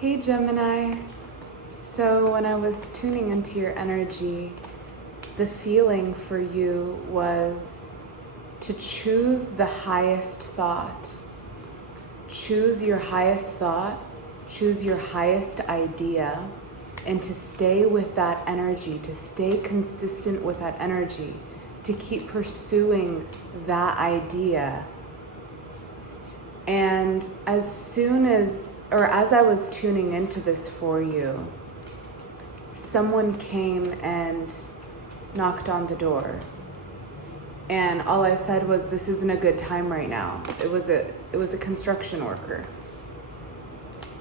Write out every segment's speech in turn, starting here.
Hey Gemini. So when I was tuning into your energy, the feeling for you was to choose the highest thought. Choose your highest thought, choose your highest idea, and to stay with that energy, to stay consistent with that energy, to keep pursuing that idea. And as I was tuning into this for you, someone came and knocked on the door. And all I said was, this isn't a good time right now. It was a construction worker.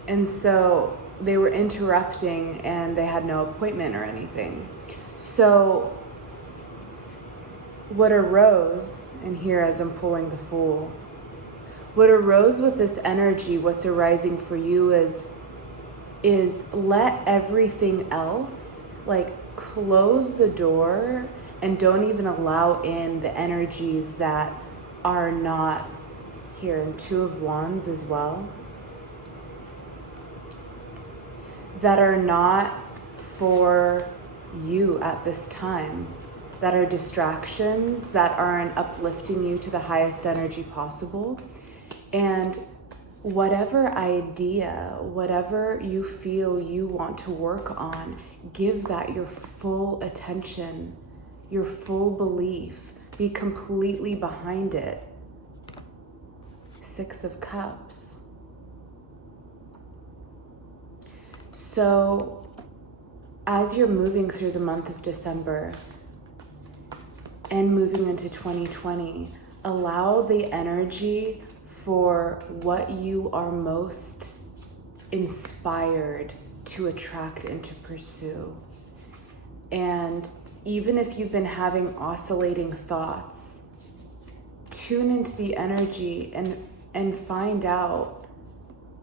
And so they were interrupting and they had no appointment or anything. So what arose, and here as I'm pulling the Fool, what arose with this energy, what's arising for you is let everything else, like close the door and don't even allow in the energies that are not here. And Two of Wands as well, that are not for you at this time, that are distractions, that aren't uplifting you to the highest energy possible. And whatever idea, whatever you feel you want to work on, give that your full attention, your full belief. Be completely behind it. Six of Cups. So as you're moving through the month of December and moving into 2020, allow the energy for what you are most inspired to attract and to pursue. And even if you've been having oscillating thoughts, tune into the energy and find out,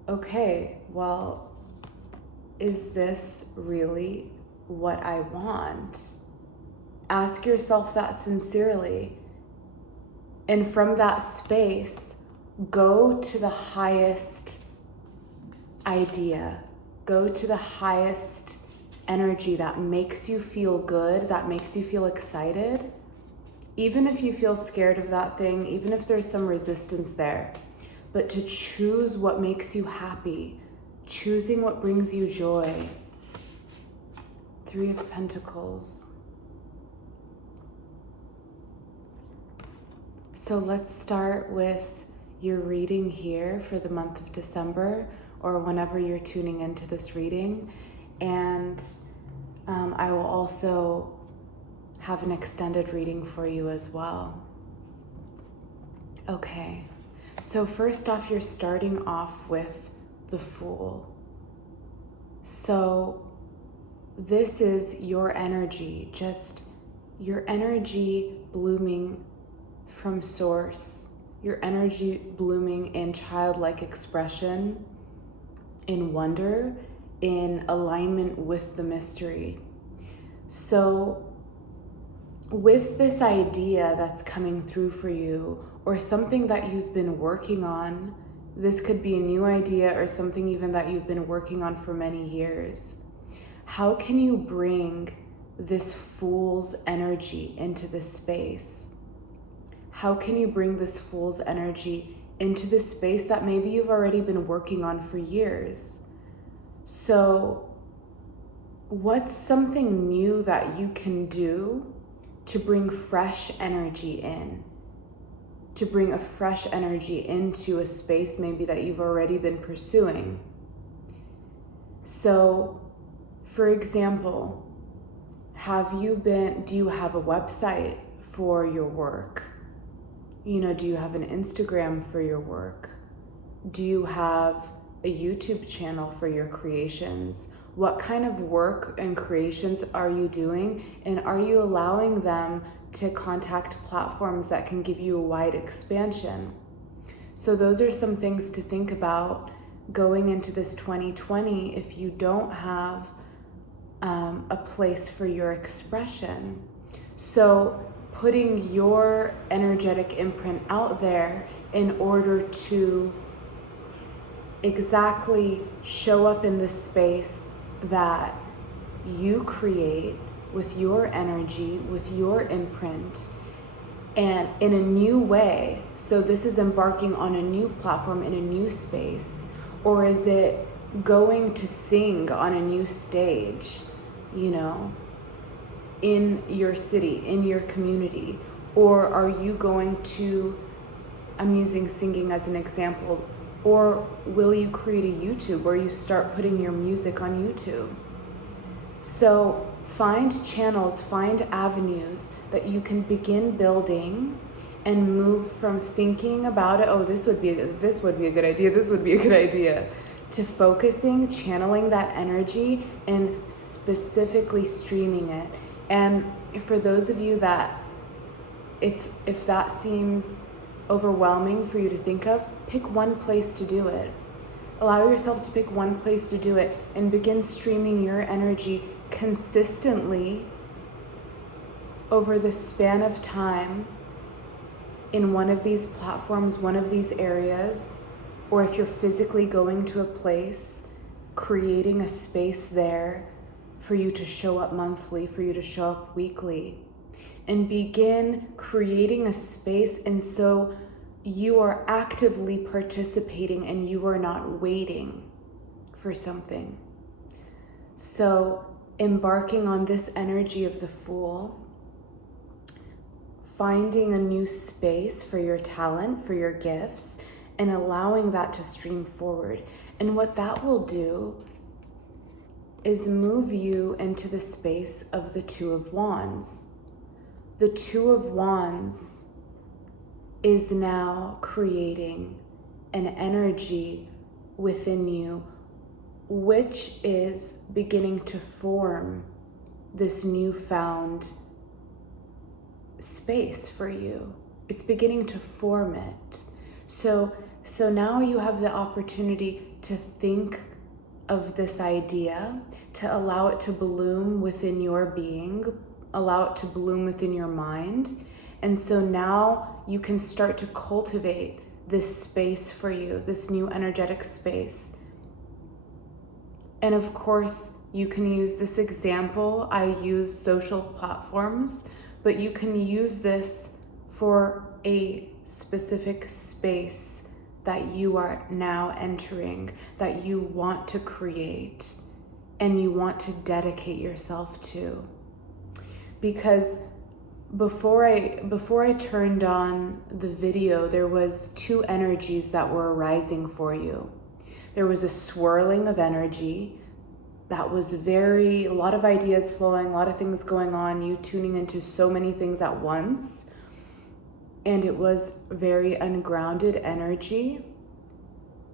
okay, well, is this really what I want? Ask yourself that sincerely. And from that space, go to the highest idea. Go to the highest energy that makes you feel good, that makes you feel excited. Even if you feel scared of that thing, even if there's some resistance there, but to choose what makes you happy, choosing what brings you joy. Three of Pentacles. So let's start with your reading here for the month of December, or whenever you're tuning into this reading. And I will also have an extended reading for you as well. Okay, so first off, you're starting off with the Fool. So this is your energy, just your energy blooming from source, your energy blooming in childlike expression, in wonder, in alignment with the mystery. So with this idea that's coming through for you, or something that you've been working on, this could be a new idea or something even that you've been working on for many years. How can you bring this Fool's energy into this space? How can you bring this Fool's energy into this space that maybe you've already been working on for years? So what's something new that you can do to bring fresh energy in? To bring a fresh energy into a space maybe that you've already been pursuing. So, for example, do you have a website for your work? Do you have an Instagram for your work? Do you have a YouTube channel for your creations? What kind of work and creations are you doing? And are you allowing them to contact platforms that can give you a wide expansion? So those are some things to think about going into this 2020 if you don't have a place for your expression. So putting your energetic imprint out there in order to exactly show up in the space that you create with your energy, with your imprint, and in a new way. So this is embarking on a new platform in a new space, or is it going to sing on a new stage, you know, in your city, in your community? Or are you going to, I'm using singing as an example, or will you create a YouTube where you start putting your music on YouTube? So find channels, find avenues that you can begin building and move from thinking about it, oh, this would be a good idea, to focusing, channeling that energy, and specifically streaming it. And for those of you that if that seems overwhelming for you to think of, pick one place to do it. Allow yourself to pick one place to do it and begin streaming your energy consistently over the span of time in one of these platforms, one of these areas, or if you're physically going to a place, creating a space there for you to show up monthly, for you to show up weekly, and begin creating a space. And so you are actively participating and you are not waiting for something. So embarking on this energy of the Fool, finding a new space for your talent, for your gifts, and allowing that to stream forward. And what that will do is move you into the space of the Two of Wands. The Two of Wands is now creating an energy within you, which is beginning to form this newfound space for you. It's beginning to form it. So now you have the opportunity to think of this idea, to allow it to bloom within your being, allow it to bloom within your mind. And so now you can start to cultivate this space for you, this new energetic space. And of course, you can use this example. I use social platforms, but you can use this for a specific space that you are now entering, that you want to create and you want to dedicate yourself to. Because before I turned on the video, there was two energies that were arising for you. There was a swirling of energy that was a lot of ideas flowing, a lot of things going on, you tuning into so many things at once. And it was very ungrounded energy.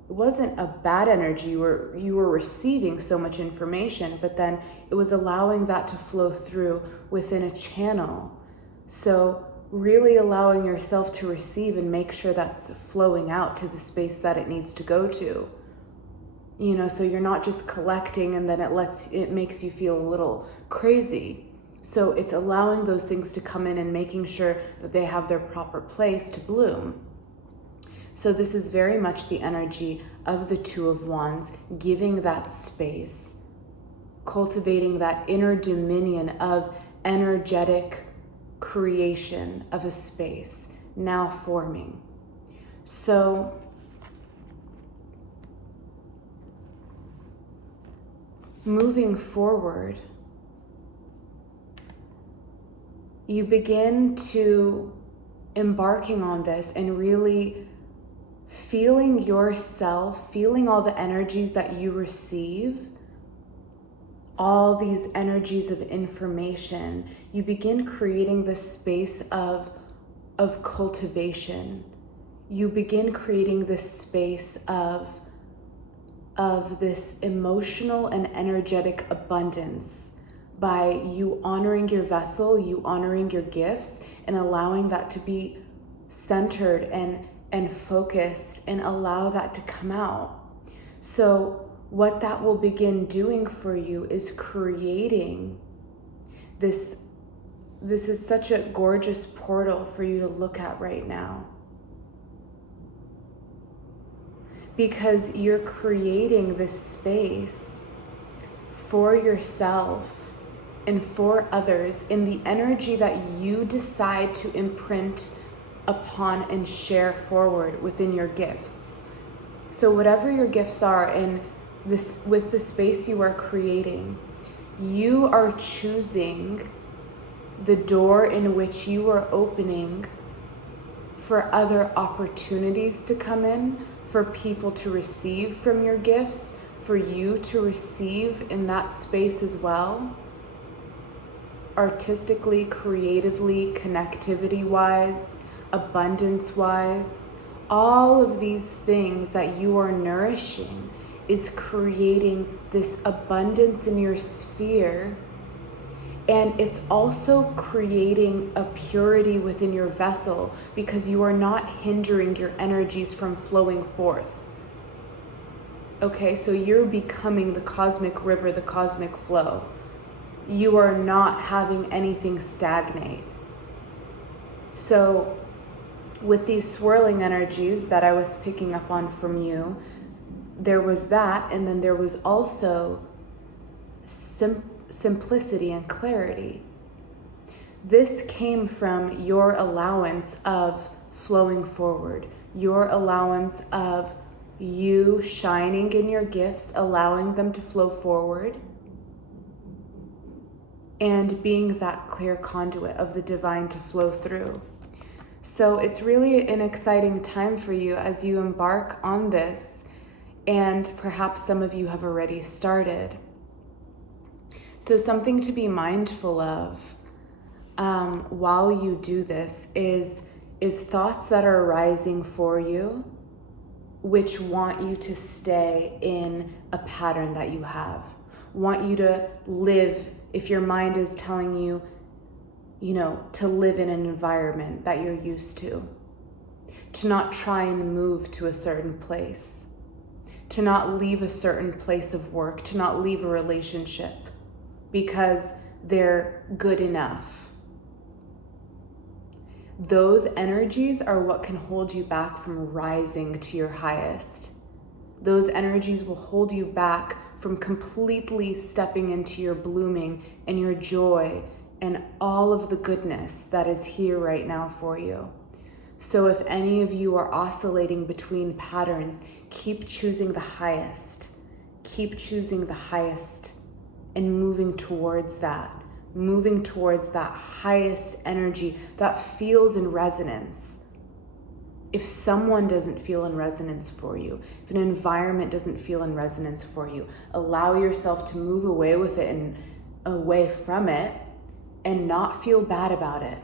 It wasn't a bad energy, you were receiving so much information, but then it was allowing that to flow through within a channel. So really allowing yourself to receive and make sure that's flowing out to the space that it needs to go to. You know, so you're not just collecting and then it makes you feel a little crazy. So it's allowing those things to come in and making sure that they have their proper place to bloom. So this is very much the energy of the Two of Wands, giving that space, cultivating that inner dominion of energetic creation of a space now forming. So moving forward, you begin to embarking on this and really feeling yourself, feeling all the energies that you receive, all these energies of information. You begin creating this space of cultivation. You begin creating this space of this emotional and energetic abundance by you honoring your vessel, you honoring your gifts, and allowing that to be centered and focused, and allow that to come out. So what that will begin doing for you is creating this. This is such a gorgeous portal for you to look at right now. because you're creating this space for yourself and for others in the energy that you decide to imprint upon and share forward within your gifts. So whatever your gifts are in this, with the space you are creating, you are choosing the door in which you are opening for other opportunities to come in, for people to receive from your gifts, for you to receive in that space as well. Artistically, creatively, connectivity-wise, abundance-wise, all of these things that you are nourishing is creating this abundance in your sphere. And it's also creating a purity within your vessel because you are not hindering your energies from flowing forth. Okay, so you're becoming the cosmic river, the cosmic flow. You are not having anything stagnate. So with these swirling energies that I was picking up on from you, there was that, and then there was also simplicity and clarity. This came from your allowance of flowing forward, your allowance of you shining in your gifts, allowing them to flow forward, and being that clear conduit of the divine to flow through. So it's really an exciting time for you as you embark on this, and perhaps some of you have already started. So something to be mindful of while you do this is thoughts that are arising for you, which want you to stay in a pattern that you have, want you to live, if your mind is telling you, to live in an environment that you're used to not try and move to a certain place, to not leave a certain place of work, to not leave a relationship because they're good enough. Those energies are what can hold you back from rising to your highest. Those energies will hold you back from completely stepping into your blooming and your joy and all of the goodness that is here right now for you. So if any of you are oscillating between patterns, keep choosing the highest. Keep choosing the highest and moving towards that highest energy that feels in resonance. If someone doesn't feel in resonance for you, if an environment doesn't feel in resonance for you, allow yourself to move away with it and away from it and not feel bad about it.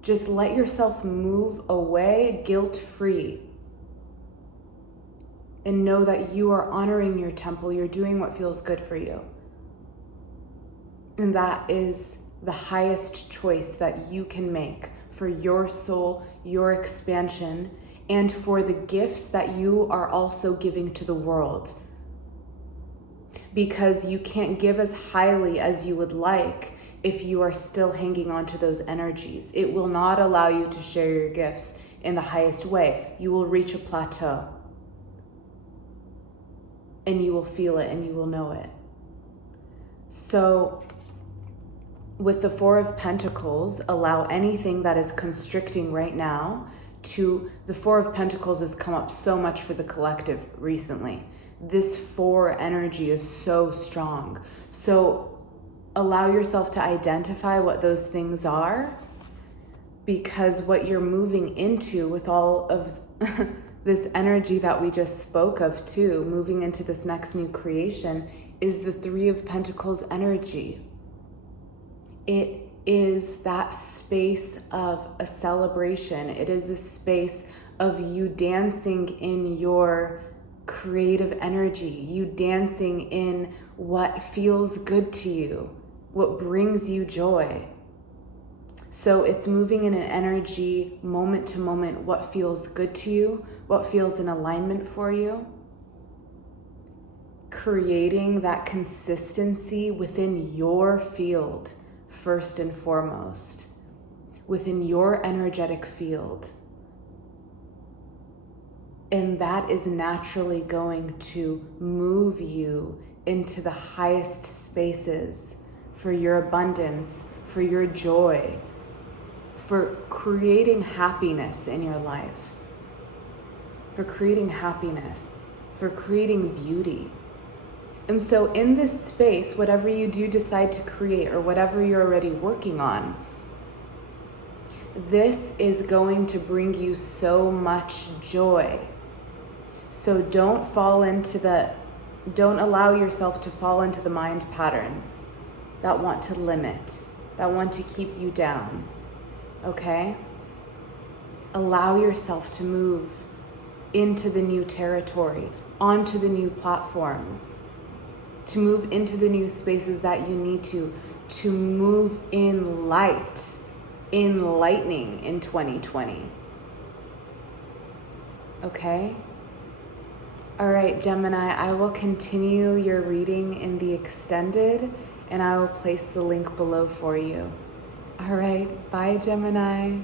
Just let yourself move away guilt-free and know that you are honoring your temple. You're doing what feels good for you. And that is the highest choice that you can make for your soul, your expansion, and for the gifts that you are also giving to the world. Because you can't give as highly as you would like if you are still hanging on to those energies. It will not allow you to share your gifts in the highest way. You will reach a plateau. And you will feel it and you will know it. So with the Four of Pentacles, allow anything that is constricting right now to, the Four of Pentacles has come up so much for the collective recently. This four energy is so strong. So allow yourself to identify what those things are, because what you're moving into with all of this energy that we just spoke of too, moving into this next new creation, is the Three of Pentacles energy. It is that space of a celebration. It is the space of you dancing in your creative energy, you dancing in what feels good to you, what brings you joy. So it's moving in an energy, moment to moment, what feels good to you, what feels in alignment for you. Creating that consistency within your field, first and foremost, within your energetic field. And that is naturally going to move you into the highest spaces for your abundance, for your joy, for creating happiness in your life, for creating happiness, for creating beauty. And so in this space, whatever you do decide to create or whatever you're already working on, this is going to bring you so much joy. So don't allow yourself to fall into the mind patterns that want to limit, that want to keep you down, okay? Allow yourself to move into the new territory, onto the new platforms, to move into the new spaces that you need to move in light, in lightning in 2020. Okay? All right, Gemini, I will continue your reading in the extended, and I will place the link below for you. All right, bye, Gemini.